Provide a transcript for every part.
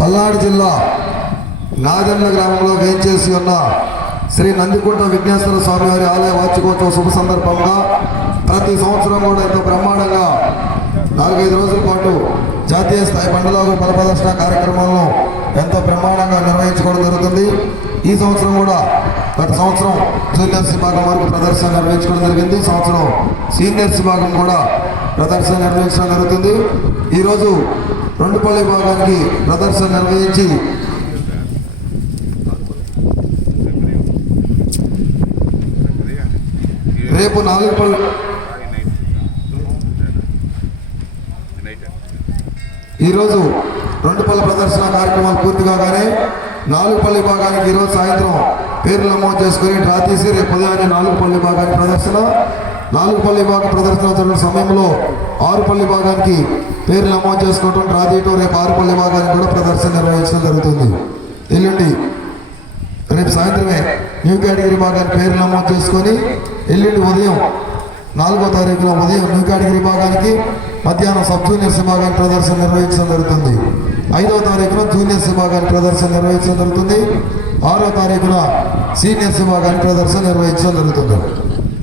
పల్నాడు జిల్లా నాదెండ్ల గ్రామంలో వేంచేసి ఉన్న శ్రీ నందికుంట విఘ్నేశ్వర స్వామి వారి ఆలయ వార్షికోత్సవ శుభ సందర్భంగా ప్రతి సంవత్సరం కూడా ఎంతో బ్రహ్మాండంగా నాలుగైదు రోజుల పాటు జాతీయ స్థాయి మండలాలు బల కార్యక్రమాలను ఎంతో బ్రహ్మాండంగా నిర్వహించుకోవడం జరుగుతుంది. ఈ సంవత్సరం కూడా గత సంవత్సరం జూనియర్స్ విభాగం వరకు ప్రదర్శన నిర్వహించుకోవడం జరిగింది. ఈ సంవత్సరం సీనియర్స్ విభాగం కూడా ప్రదర్శన నిర్వహించడం జరుగుతుంది. ఈరోజు రెండుపల్లి భాగానికి ప్రదర్శన నిర్వహించి రేపు నాలుగు పల్లి ఈరోజు రెండు ప్రదర్శన కార్యక్రమాలు పూర్తి కాగానే నాలుగుపల్లి భాగానికి ఈరోజు సాయంత్రం పేర్లు నమోదు చేసుకుని డ్రా తీసి రేపు ఉదయాన్నే నాలుగుపల్లి భాగానికి ప్రదర్శన నాలుగు పల్లి భాగం ప్రదర్శన జరిగిన సమయంలో ఆరుపల్లి భాగానికి పేరు నమోదు చేసుకోవడం డ్రా రేపు ఆరుపల్లి భాగానికి కూడా ప్రదర్శన నిర్వహించడం జరుగుతుంది. ఎల్లుండి రేపు సాయంత్రమే న్యూ కేటగిరీ భాగానికి పేరు నమోదు చేసుకొని ఎల్లుండి ఉదయం నాలుగో తారీఖున ఉదయం న్యూ కేటగిరీ భాగానికి మధ్యాహ్నం సబ్ జూనియర్స్ విభాగానికి ప్రదర్శన నిర్వహించడం జరుగుతుంది. ఐదవ తారీఖున జూనియర్స్ విభాగానికి ప్రదర్శన నిర్వహించడం జరుగుతుంది. ఆరో తారీఖున సీనియర్స్ విభాగానికి ప్రదర్శన నిర్వహించడం జరుగుతుంది.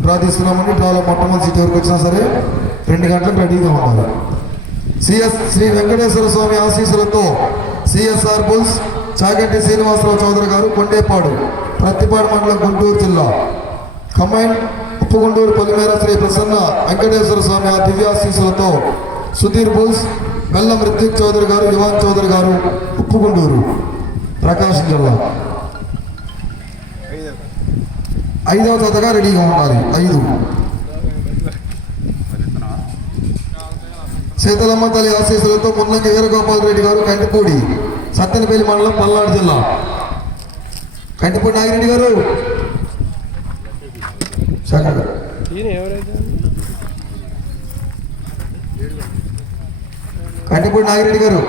డ్రా డ్రాలో మొట్టమొదటి వరకు వచ్చినా సరే రెండు గంటలకు రెడీగా ఉన్నారు. సిఎస్ శ్రీ వెంకటేశ్వర స్వామి ఆశీస్సులతో సిఎస్ఆర్ బుల్స్ చాగంటి శ్రీనివాసరావు చౌదరి గారు కొండేపాడు ప్రత్తిపాడు మండలం గుంటూరు జిల్లా. కంబైన్ ఉప్పుగుంటూరు పొలిమేర శ్రీ ప్రసన్న వెంకటేశ్వర స్వామి ఆ దివ్యాశీస్సులతో సుధీర్ బుల్స్ వెల్లం రిత్విక్ చౌదరి గారు యువాన్ చౌదరి గారు ఉప్పుగుంటూరు ప్రకాశం జిల్లా. ఐదవ జతగా రెడీగా ఉండాలి. ఐదు. సీతలమ్మ తల్లి ఆశీస్సులతో మున్నంగి వీరగోపాల్ రెడ్డి గారు కంటిపూడి సత్తెనపల్లి మండలం పల్నాడు జిల్లా. కంటిపూడి నాగిరెడ్డి గారు. కంటిపూడి నాగిరెడ్డి గారు.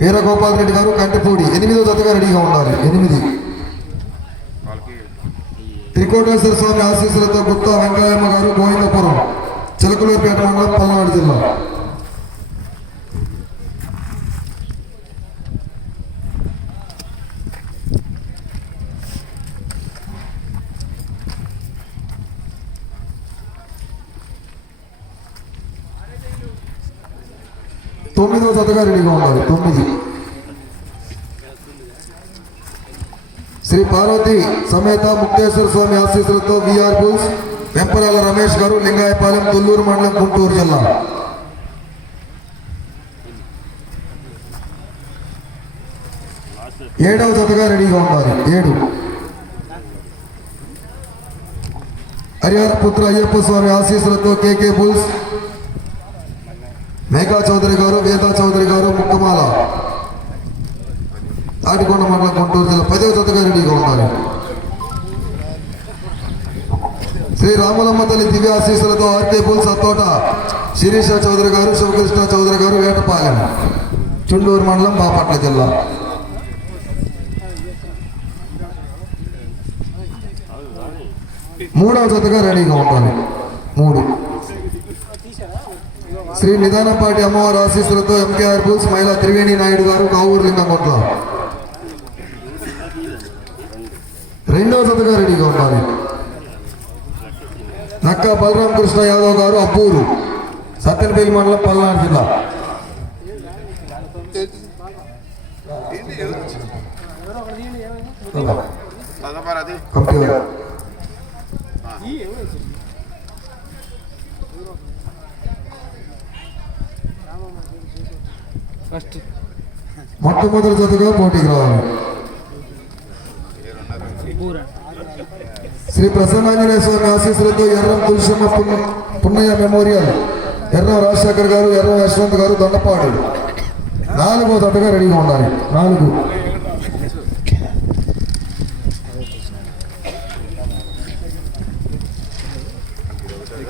వీరగోపాల్ రెడ్డి గారు కంటిపూడి. ఎనిమిదో జతగా రెడీగా ఉండాలి ఎనిమిది. కోటేశ్వర స్వామి ఆశీస్సులతో గుప్తా వెంకయ్యమ్మ గారు గోవిందపురం చిలకలూరుపేట మండలం పల్నాడు జిల్లా. తొమ్మిదవ జతగా రెడీగా ఉండాలి తొమ్మిది. శ్రీ పార్వతి సమేత ముక్తేశ్వర స్వామి ఆశీస్సులతో విఆర్ బుల్స్ వెంపరాల రమేష్ గారు లింగాయపాలెం తొల్లూరు మండలం గుంటూరు జిల్లా. ఏడవ జతగా రెడీగా ఉండాలి ఏడు. హరిహర పుత్ర అయ్యప్ప స్వామి ఆశీస్సులతో కేకే బుల్స్ మేఘా చౌదరి గారు వేదా చౌదరి గారు ముక్కమాల. తాటికొండ మండలం గుంటూరు జిల్లా పదవ రెడీగా ఉండాలి శ్రీ రాములమ్మ తల్లి దివ్య ఆశీస్సులతో ఆర్కే పుల్ సత్తోట శిరీష చౌదరి గారు శివకృష్ణ చౌదరి గారు వేటపాలెం చుండూరు మండలం బాపట్ల జిల్లా. మూడవ జతగా రెడీగా ఉండాలి. మూడు. శ్రీ నిదానపాటి అమ్మవారి ఆశీస్సులతో ఎంకేఆర్ బుల్స్ మహిళా త్రివేణి నాయుడు గారు కావూరు లింగంకొట్ల రెండవ జతగా రెడీగా ఉండాలి. నక్క బలరామ కృష్ణ యాదవ్ గారు అబ్బూరు సత్తెనపల్లి మండలం పల్నాడు జిల్లా. కంప్యూటర్. ఫస్ట్ మొట్టమొదటి జతగా పోటీకి రావాలి. ఊరా శ్రీ ప్రసన్నాంజనేయ స్వామి ఆశీస్సులతో ఎర్రం తులసమ్మ పుణ్య పున్నయ్య మెమోరియల్ ఎర్రం రాజశేఖర్ గారు ఎర్రం యశ్వంత్ గారు దొండపాడు. నాలుగో జతగా రెడీగా ఉండాలి. నాలుగు.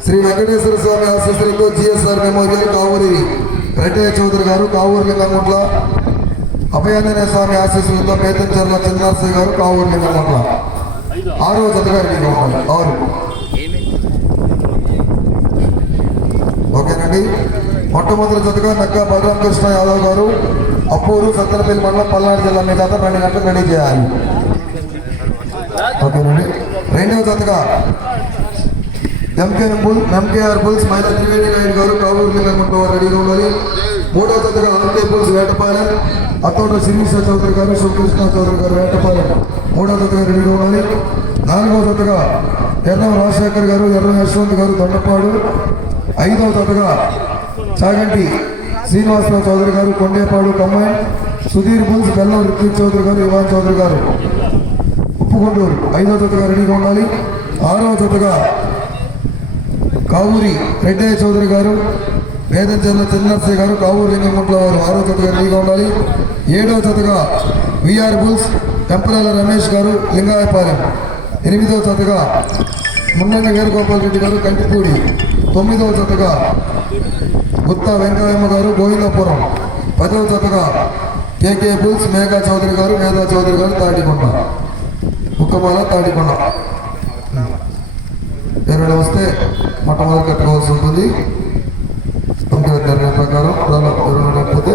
శ్రీ వెంకటేశ్వర స్వామి ఆశీస్సులతో జిఎస్ఆర్ మెమోరియల్ కావూరి రెడ్డయ్య చౌదరి గారు కావూరు లింగంగుంట్ల అభయాంజనేయ స్వామి ఆశీస్సులతో మేతంచర్ల చంద్రశ్రీ గారు కావూరు లింగంగుంట్ల ఆరో జతగారిగా ఉండాలి ఆరు. ఓకేనండి. మొట్టమొదటి జతగా నక్కా బలరామ కృష్ణ యాదవ్ గారు అప్పూరు సత్తలపల్లి మండలం పల్నాడు జిల్లా మీ తాత రెండు గంటలు రెడీ చేయాలి. ఓకేనండి. రెండవ జతగా ఎంకే బుల్ ఎంకేఆర్ బుల్స్ మహిళా త్రివేణి నాయుడు గారు కాబూరు జిల్లా ముట్టవారు రెడీగా ఉండాలి మూడో జతగా ఎంకే బుల్స్ వేటపాలెం. అత్తోట శిరీష చౌదరి గారు శివకృష్ణ చౌదరి గారు వేటపాలెం. మూడవ జతగా రెడీగా ఉండాలి నాలుగవ జతగా ఎర్రం రాజశేఖర్ గారు ఎర్రం యశ్వంత్ గారు దొండపాడు ఐదవ జతగా చాగంటి శ్రీనివాసరావు చౌదరి గారు కొండేపాడు కమ్మాయి సుధీర్ బుల్స్ బెల్లం రిత్విక్ చౌదరి గారు ఇవాన్ చౌదరి గారు ఉప్పుకొండూరు. ఐదవ జతగా రెడీగా ఉండాలి. ఆరవ జతగా కావూరి రెడ్డయ్య చౌదరి గారు వేదంచర్ల చిన్నర్సయ్య గారు కావూరు లింగంగుంట్ల వారు ఆరో జతగా రెడీగా ఉండాలి. ఏడవ జతగా విఆర్ బుల్స్ టెంపరాల రమేష్ గారు లింగాయపాలెం. ఎనిమిదవ జతగా మున్నంగ వేణుగోపాల్ రెడ్డి గారు కంటిపూడి. తొమ్మిదవ జతగా గుత్తా వెంకయ్యమ్మ గారు గోవిందపురం. పదవ జతగా కేకే బుల్స్ మేఘా చౌదరి గారు మేధా చౌదరి గారు తాటికొండ. ముక్కమాల తాటికొండ. ఇరవై వస్తే మొట్టమొదటి కట్టుకోవాల్సి ఉంటుంది. de la carro, no la podemos.